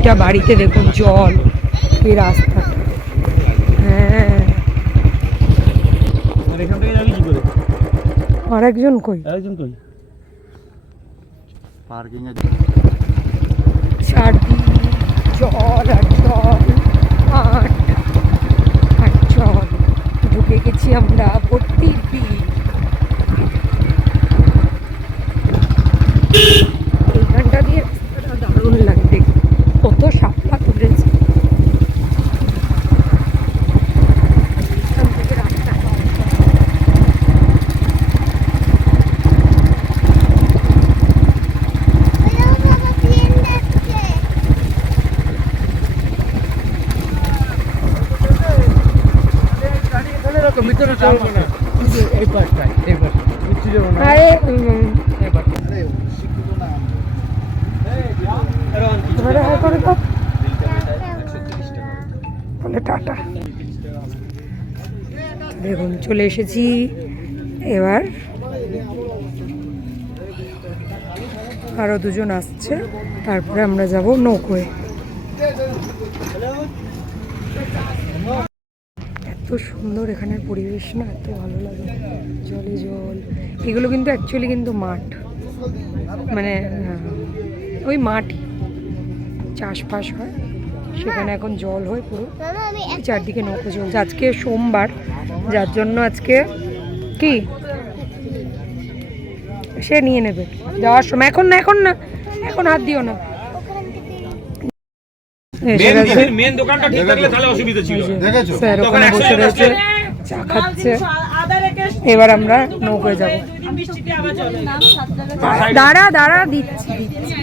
এটা বাড়িতে দেখুন জল এই রাস্তা। হ্যাঁ। আর এখান থেকে যাবি কি করে? আর একজন কই? একজন কই? পার্কিং এ। চারদিন জল আর জল মাঠ আর জল। ঢুকে গেছি আমরা ভর্তি ভিড় এইখানটা দিয়ে রাস্তাটা দারুণ লাগে দেখতে কত সাপলা তুলেছে এখান থেকে রাস্তা ভিতরে যাব না এই পাশটায় এই পাশে কিচ্ছু যাব না আরে উম, এই পাশে আরে শিক্ষিত না ধরে হাই করে দাও তাহলে টাটা। দেখুন, চলে এসেছি। এবার আরও দুজন আসছে, তারপরে আমরা যাব নৌকোয়। এত সুন্দর এখানের পরিবেশ না, এত ভালো লাগে। জলে জল। এগুলো কিন্তু অ্যাকচুয়ালি কিন্তু মাঠ। মানে ওই মাটি চাষবাস হয়। সেখানে এখন জল হয় পুরো। চারদিকে নৌকো চলছে। আজকে সোমবার যার জন্য আজকে কি? সে নিয়ে নেবে। যাওয়ার সময়। এখন না এখন না। এখন হাত দিও না। এসে গেছে। মেন দোকানটা ঠিক থাকলে তাহলে অসুবিধা ছিল। দেখেছ? স্যার ওখানে বসে রয়েছে। চা খাচ্ছে। এবার আমরা নৌকোয় যাব। দাঁড়া দাঁড়া দিচ্ছি দিচ্ছি।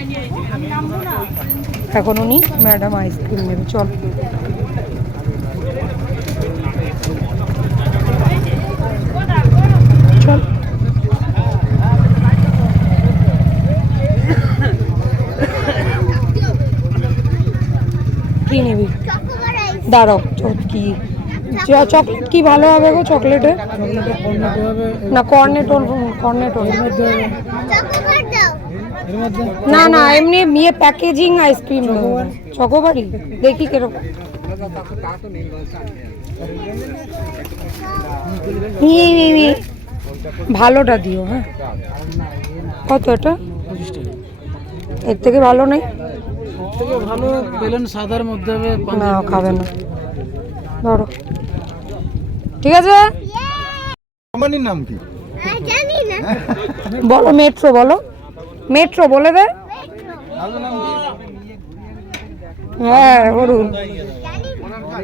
এখন উনি ম্যাডাম আইসক্রিম নেবে চল। চল। কি নিবি? দাঁড়াও কি। চকলেট কি ভালো হবে গো চকলেটে? না কর্নেটোল কর্নেটোল না না এমনি ইয়ে প্যাকেজিং আইসক্রিম চকোবারি দেখি কীরকম। ভালোটা দিও হ্যাঁ। কত এটা? এর থেকে ভালো নেই? থেকে ভালো পেলেন সাদার মধ্যে হবে না খাবে না। ধরো। ঠিক আছে? কোম্পানির নাম কি? বলো মেট্রো বলো। মেট্রো বলে দে হ্যাঁ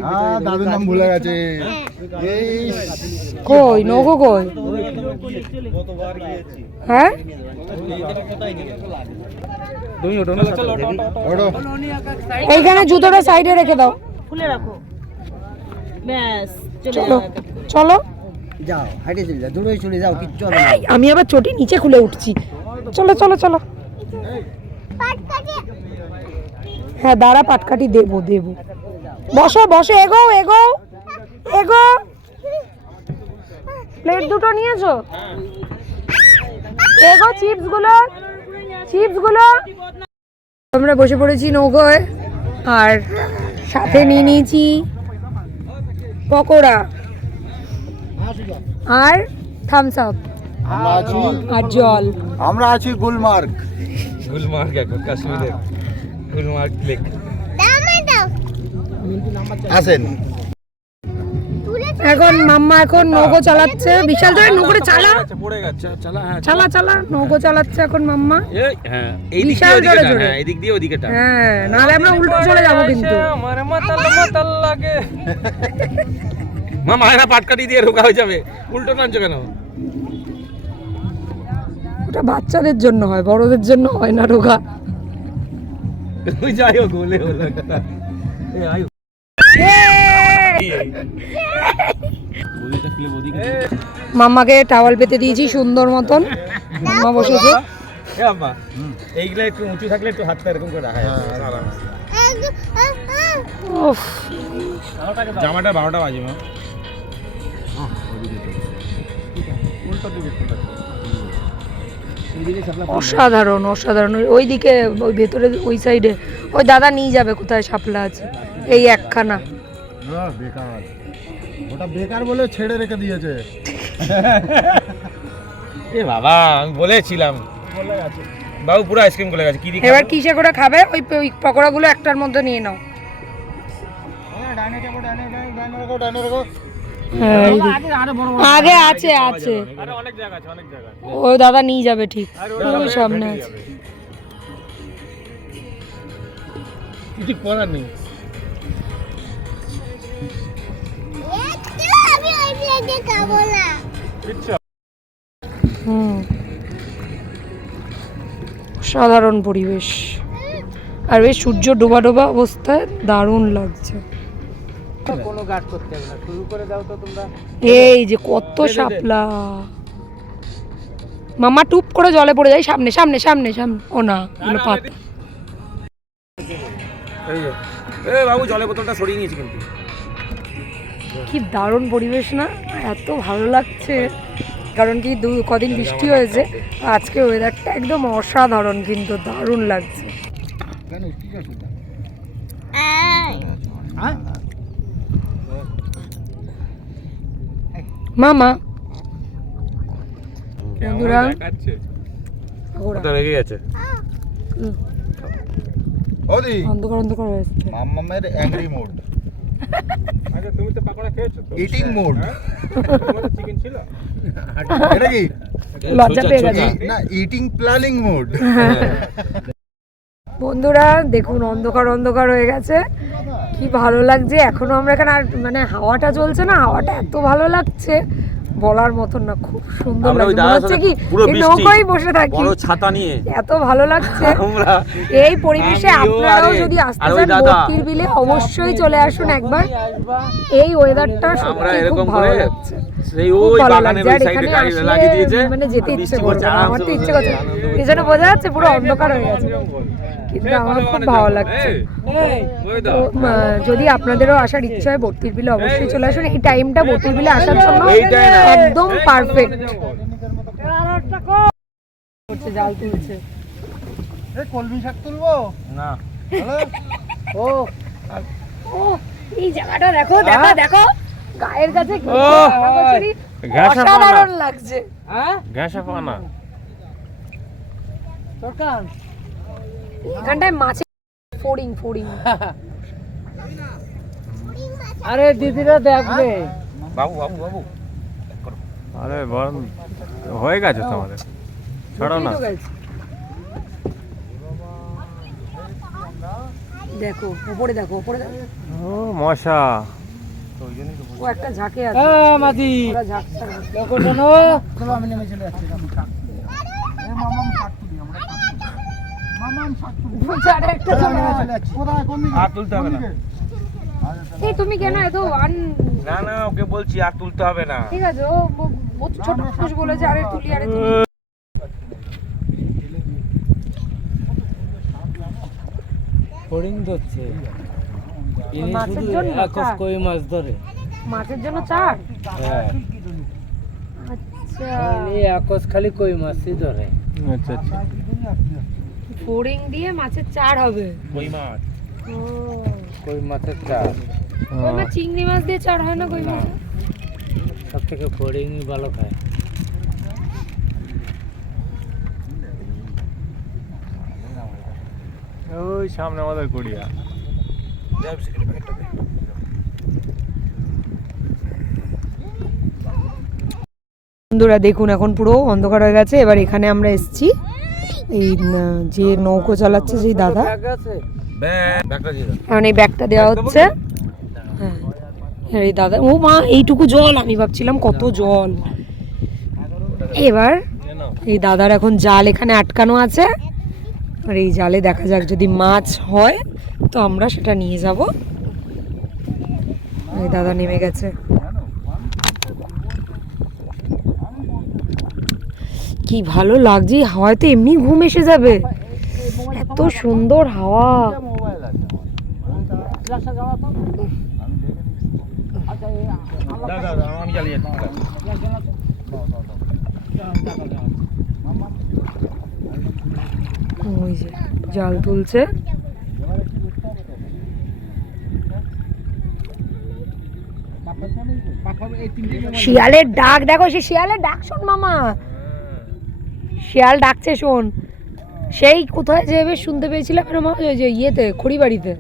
হ্যাঁ দাদুর নাম ভুলে গেছে। কই নৌকো কই? হ্যাঁ? এইখানে জুতোটা সাইডে রেখে দাও। খুলে রাখো। ব্যাস চলো চলো যাও হাইটে চলে যাও দূরে চলে যাও কিচ্ছু আমি আবার চটি নিচে খুলে উঠছি। চলো চলো চলো। হ্যাঁ দাঁড়া পাটকাটি দেবো দেবো। বসো বসো, এগো এগো এগো। প্লেট দুটো নিয়েছো? এগো চিপসগুলো চিপসগুলো আমরা বসে পড়েছি নৌকোয়, আর সাথে নিয়ে নিয়েছি পকোড়া। আর থামস আপ আমরা আছি আর জল। আমরা আছি গুলমার্গ। গুলমার্গ এখন কাশ্মীরের গুলমার্গ লেক। আসেন। এখন মাম্মা এখন নৌকো চালাচ্ছে। বিশাল ধরে নৌকোটা চালা। চালা হ্যাঁ চালা চালা নৌকো চালাচ্ছে এখন মাম্মা। এই হ্যাঁ বিশাল দিয়ে ওদিকে জোরে জোরে। হ্যাঁ দিয়ে ওদিকে হ্যাঁ নাহলে আমরা উল্টো চলে যাব কিন্তু। আমার মাতাল মাতাল লাগে মা মায়েরা পাটকাটি দিয়ে রোগা হয়ে যাবে। উল্টো টানছো কেন? ওটা বাচ্চাদের জন্য হয় বড়দের জন্য হয় না রোগা? যাই হোক বলে হলো। মাম্মাকে টাওয়াল পেতে দিয়েছি সুন্দর মতন। মাম্মা বসেছে। এইগুলা একটু উঁচু থাকলে একটু হাতটা এরকম করে রাখা যাবে আরামসে। উফ, জামাটা বারোটা বাজে মা। অসাধারণ অসাধারণ। ওই- দিকে ওই ভেতরে ওই সাইডে। ওই দাদা নিয়ে যাবে কোথায়? শাপলা আছে। এই একখানা। বেকার। ওটা বেকার বলে ছেড়ে রেখে দিয়েছে। এ বাবা আমি বলেছিলাম। বাবু পুরো আইসক্রিম গলে গেছে। কি এবার কিসে করে খাবে? ওই ওই পকোড়াগুলো একটার মধ্যে নিয়ে নাও। হ্যাঁ, এই দিকে। আগে আছে আছে ও দাদা নিয়ে যাবে ঠিক। ওই সামনে আছে। কিছু করার নেই। সাধারণ পরিবেশ। আর বেশ সূর্য ডোবা ডোবা অবস্থায় দারুণ লাগছে। কোনো গার্ড করতে হবে না। শুরু করে দাও তো তোমরা। এই যে কত শাপলা। মামা টুপ করে জলে পড়ে যায়। সামনে সামনে সামনে সামনে। ও না এগুলো পাতা। এ বাবু জলের বোতলটা সরিয়ে নিয়েছি কিন্তু। কি দারুণ পরিবেশ না? এত ভালো লাগছে। কারণ কি দু কদিন বৃষ্টি হয়েছে। আজকে ওয়েদারটা একদম অসাধারণ কিন্তু দারুণ লাগছে কেন কি অসুবিধা মামা। বন্ধুরা। ওটা রেগে গেছে? ওদি অন্ধকার অন্ধকার হয়ে অ্যাংরি মোড আচ্ছা তুমি তো পাকোড়া খেয়েছো তো? ইটিং মোড তোমাদের চিকেন ছিল? এটা কি? লজ্জা পেয়ে গেছে। না ইটিং প্ল্যানিং মোড বন্ধুরা দেখুন অন্ধকার অন্ধকার হয়ে গেছে। কি ভালো লাগছে এখনও আমরা এখানে আর মানে হাওয়াটা চলছে না হাওয়াটা এত ভালো লাগছে বলার মতন না খুব সুন্দর লাগছে মনে হচ্ছে কি। নৌকায় বসে থাকি বড় ছাতা নিয়ে এত ভালো লাগছে আমরা এই পরিবেশে আপনারাও যদি আসতে চান দাদা। বিলে অবশ্যই চলে আসুন একবার এই ওয়েদারটা আমরা সত্যি খুব এরকম ভালো করে লাগছে সেই ওই বাগানের ওই সাইডে গাড়ি লাগিয়ে দিয়েছে মানে যেতে ইচ্ছে করছে আমার তো ইচ্ছে করছে এই জন্য বোঝা যাচ্ছে পুরো অন্ধকার হয়ে গেছে কিন্তু আমার খুব ভালো লাগছে। তো যদি আপনাদেরও আসার ইচ্ছা হয় ভর্তির বিলে অবশ্যই চলে আসুন। এই টাইমটা ভর্তির বিলে আসার জন্য একদম পারফেক্ট জাল তুলছে। কলমি শাক তুলবো? না। ও ও এই জায়গাটা দেখো দেখো দেখো। গায়ের কাছে ঘাসা পানা। এখানটায় মাছের ফড়িং ফড়িং। আরে দিদিরা দেখবে। বাবু বাবু বাবু আরে বল হয়ে গেছে তো আমাদের। ছাড়ো না। দেখো ওপরে দেখো ওপরে দেখো। ও মশা। ও একটা ঝাঁকে আছে। মাদি ওরা ঝাঁক ছাড়া। চলো আমি নেমে চলে যাচ্ছি বলছে, "আরে একটা চলে আসো।" কোথায়? কোন দিকে? আর তুলতে হবে না। এই তুমি কেন এত না না ওকে বলছি আর তুলতে হবে না। ঠিক আছে ও ব- ও তো ছোট মানুষ বলেছে আরে তুলি আরে তুলি। ফড়িং ধরছে। ইনি মাছের শুধু জন্য চার? কই মাছ ধরে। মাছের জন্য চার? হ্যাঁ। আচ্ছা। খালি কই মাছই ধরে। আচ্ছা আচ্ছা। ফোরিং দিয়ে মাছের চার হবে। কই মাছ? ও। কই মাছের চার? কই মাছ চিংড়ি মাছ দিয়ে চার হয় না কই মাছ সব থেকে ফড়িংই ভালো খায়। ওই সামনে আমাদের গড়িয়া। বন্ধুরা দেখুন এখন পুরো অন্ধকার হয়ে গেছে। এবার এখানে আমরা এসেছি এই যে নৌকো চালাচ্ছে সেই দাদা। এখন এই ব্যাগটা দেওয়া হচ্ছে। হ্যাঁ এই দাদা। ও মা এইটুকু জল আমি ভাবছিলাম কত জল। এবার এই দাদার এখন জাল এখানে আটকানো আছে। আর এই জালে দেখা যাক যদি মাছ হয় তো আমরা সেটা নিয়ে যাব। এই দাদা নেমে গেছে। কি ভালো লাগছে হাওয়ায় তো এমনি ঘুম এসে যাবে। এত সুন্দর হাওয়া। জাল তুলছে। শিয়ালের ডাক, দেখো সে শিয়ালের ডাক শোন মামা। শিয়াল ডাকছে শোন। সেই কোথায় যেভাবে শুনতে পেয়েছিলাম এরকম ওই যে ইয়েতে খড়িবাড়িতে।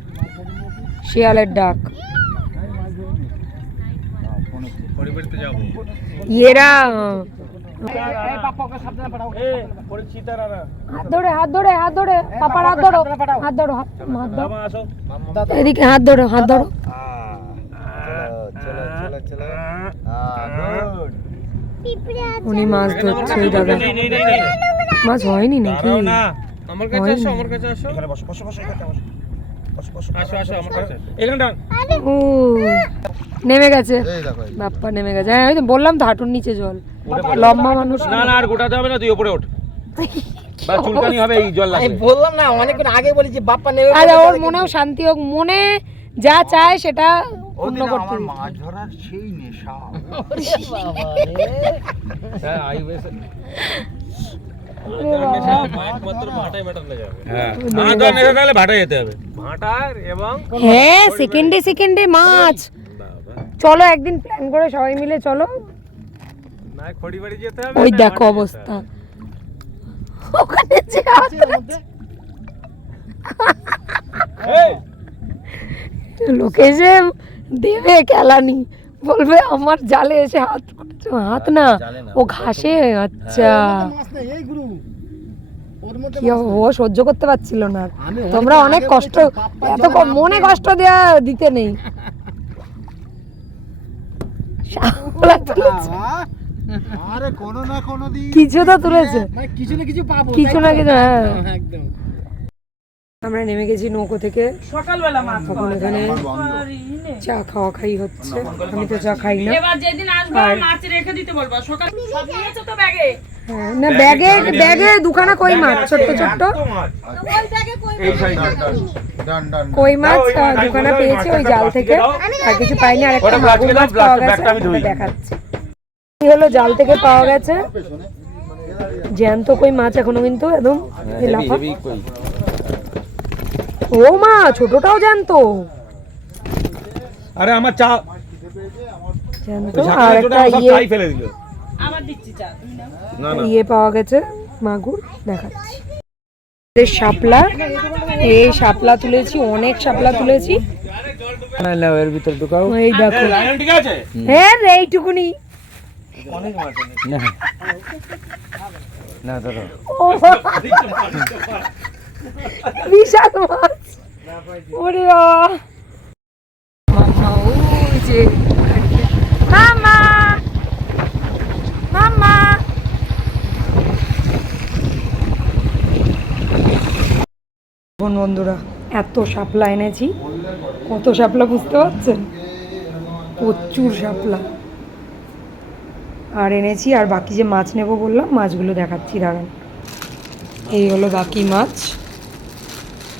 শিয়ালের ডাক। ইয়েরা হাত ধরে হাত ধরে হাত ধরে। পাপার হাত ধরো হাত ধরো হাত হাত ধরো। এদিকে হাত ধরো হাত ধরো। চলো চলো চলো। গুড। উনি মাছ ধরছে দাদা। মাছ হয়নি নাকি? আমার কাছে আসো আমার কাছে আসো। এখানে বসো বসো বসো এখানে বসো। বসো বসো। আসো আসো আমার কাছে। এখানে দাঁড়ান। ও নেমে গেছে। এই দেখো এই বাপ্পা নেমে গেছে। হ্যাঁ ওই তো বললাম তো হাঁটুর নিচে জল। লম্বা মানুষ। না না আর গোটাতে হবে না তুই উপরে ওঠ। বা চুলকানি হবে এই জল লাগলে বললাম না অনেকক্ষণ আগে বলেছি বাপ্পা নেবে আরে ওর মনেও শান্তি হোক মনে যা চায় সেটা পূর্ণ করতে মাছ ধরার সেই নেশা। হ্যাঁ হ্যাঁ। হ্যাঁ সেকেন্ডে সেকেন্ডে মাছ। চলো একদিন প্ল্যান করে সবাই মিলে চলো। বাড়ি যেতে হবে ওই দেখো অবস্থা। ওখানে যে লোকে যে দেবে কেলানি। বলবে আমার জালে এসে হাত করেছ। হাত না ও ঘাসে আচ্ছা। কি ও সহ্য করতে পারছিল না। তোমরা অনেক কষ্ট এত মনে কষ্ট দেয়া দিতে নেই। শাপলা তুলেছে। আরে কোনো না কোনো দিন কিছু তো তুলেছে। মানে কিছু না কিছু পাবো কিছু না কিছু হ্যাঁ। একদম। আমরা নেমে গেছি নৌকো থেকে। সকালবেলা তখন এখানে চা খাওয়া খাই হচ্ছে। আমি তো চা খাই না। এবার যেদিন আসব মাছ রেখে দিতে বলব। সকাল সব নিয়েছো তো ব্যাগে? হ্যাঁ, না ব্যাগে ব্যাগে দুখানা কই মাছ? ছোট্ট ছোট্ট? ডান ডান কই মাছ? দুখানা পেয়েছি ওই জাল থেকে। আর কিছু পাইনি আর একটা মাগুর মাছ পাওয়া গেছে ব্যাগটা আমি দেখাচ্ছি। এই হলো? জাল থেকে পাওয়া গেছে? জ্যান্ত কই মাছ এখনও কিন্তু? একদম লাফা। ও মা ছোটটাও জ্যান্ত আরে আমার চা জ্যান্ত আর একটা ইয়ে ফেলে দিল। আমার দিচ্ছি চা না না। ইয়ে পাওয়া গেছে মাগুর দেখাচ্ছি এই শাপলা এই শাপলা তুলেছি অনেক শাপলা তুলেছি। না এর ভিতর ঢুকাও এই দেখো লাইন ঠিক আছে? হ্যাঁ রে এইটুকুনি। না। না ধরো ও বিশাল মাছ। ওরে মামা ওই যে মামা। মামা। বন্ধুরা এত শাপলা এনেছি। কত শাপলা বুঝতে পারছেন? প্রচুর শাপলা। আর এনেছি আর বাকি যে মাছ নেব বললাম মাছগুলো দেখাচ্ছি দাঁড়ান। এই হলো বাকি মাছ।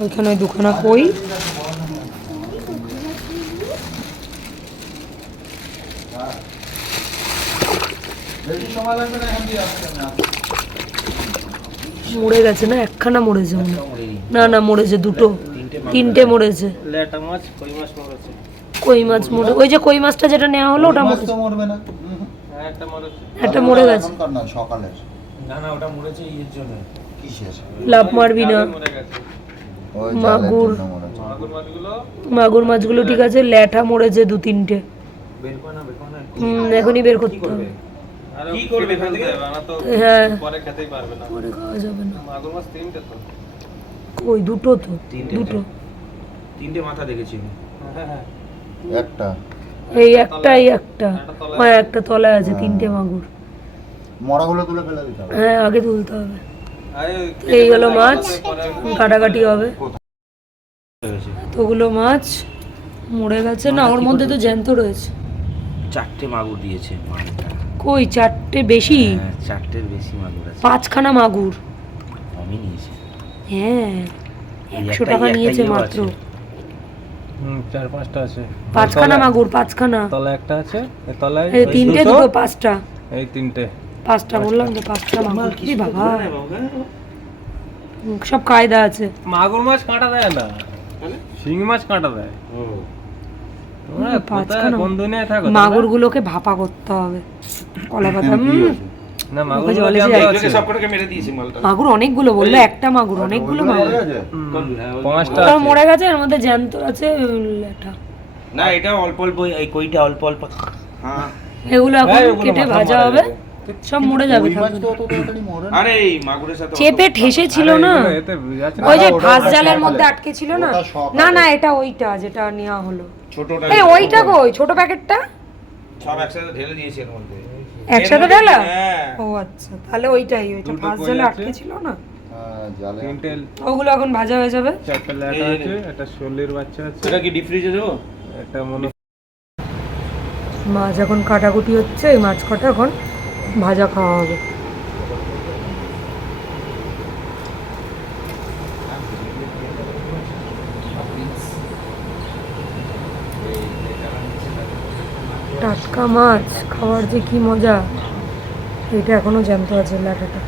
ওইখানে ওই দুখানা কই। মরে গেছে না? একখানা মরেছে মনে না না মরেছে দুটো। তিনটে মরেছে। কই মাছ মরেছে? কই মাছ মরে? ওই যে কই মাছটা যেটা নেওয়া হলো ওটা মরবে না? হ্যাঁ একটা মরে গেছে। এখনকার না না না ওটা মরেছে ইয়ের জন্য। কিসের? লাভ মারবি না। মরে গেছে। ওই মাগুর। মাগুর মাছগুলো? ঠিক আছে ল্যাঠা মরেছে দু তিনটে। হুম এখনই বের করতে হবে। আর কি করবে এখান থেকে? না তো হ্যাঁ। পরে খেতেই পারবে না। পরে খাওয়া যাবে না। মাগুর মাছ তিনটে তো। ওই দুটো তো দুটো। তিনটে মাথা দেখেছি হ্যাঁ হ্যাঁ একটা। এই একটা। এই একটা হ্যাঁ একটা তলায় আছে তিনটে মাগুর। মরাগুলো তুলে ফেলে দিতে হবে। হ্যাঁ আগে তুলতে হবে। এই হলো মাছ কাটাকাটি হবে। হয়েছে। তোগুলো মাছ মরে গেছে। না ওর মধ্যে তো জ্যান্ত রয়েছে। চারটে মাগুর দিয়েছে কই চারটে বেশি? হ্যাঁ, চারটের বেশি মাগুর আছে। পাঁচখানা মাগুর। আমি নিয়েছি। হ্যাঁ একশো টাকা নিয়েছে মাত্র। হুম চার পাঁচটা আছে। পাঁচখানা মাগুর পাঁচখানা। তলায় একটা আছে তলায় এই তিনটে দুটো পাঁচটা। এই তিনটে। পাঁচটা বললাম তো পাঁচটা মাগুর। কি বাবা? হ্যাঁ, সব কায়দা আছে। মাগুর মাছ কাঁটা দেয় না। শিঙি মাছ কাঁটা দেয়। মাগুর। গুলোকে ভাপা করতে হবে। কলা পাতা না মাগুর অনেকগুলো বলল একটা মাগুর অনেকগুলো মাগুর। পাঁচটা ওটা আছে। মরে গেছে এর মধ্যে জ্যান্ত আছে না এটা অল্প অল্প এই কইটা অল্প অল্প। হ্যাঁ এগুলো এখন হ্যাঁ, কেটে ভাজা হবে। সব মরে যাবে আরে মাগুরের সাথে চেপে ঠেসে ছিল না? ওই যে ফাঁস জালের মধ্যে আটকে ছিল না? না না এটা ওইটা যেটা নেওয়া হলো। ছোটটা এই ওইটা কই? ছোট প্যাকেটটা? সব একসাথে ঢেলে দিয়েছি এর মধ্যে। একসাথে ঢালা হ্যাঁ। ও আচ্ছা তাহলে ওইটাই ওইটা ফাঁস জালে আটকে ছিল না? হ্যাঁ, ওগুলো এখন ভাজা হয়ে যাবে? চারটে ল্যাটা আছে একটা শোলের বাচ্চা আছে। এটা কি ডিপ ফ্রিজে দেবো? একটা মনে মাছ এখন কাটাকুটি হচ্ছে এই মাছ কটা এখন ভাজা খাওয়া হবে। টাটকা মাছ খাওয়ার যে কি মজা এটা এখনও জ্যান্ত আছে ল্যাটাটা।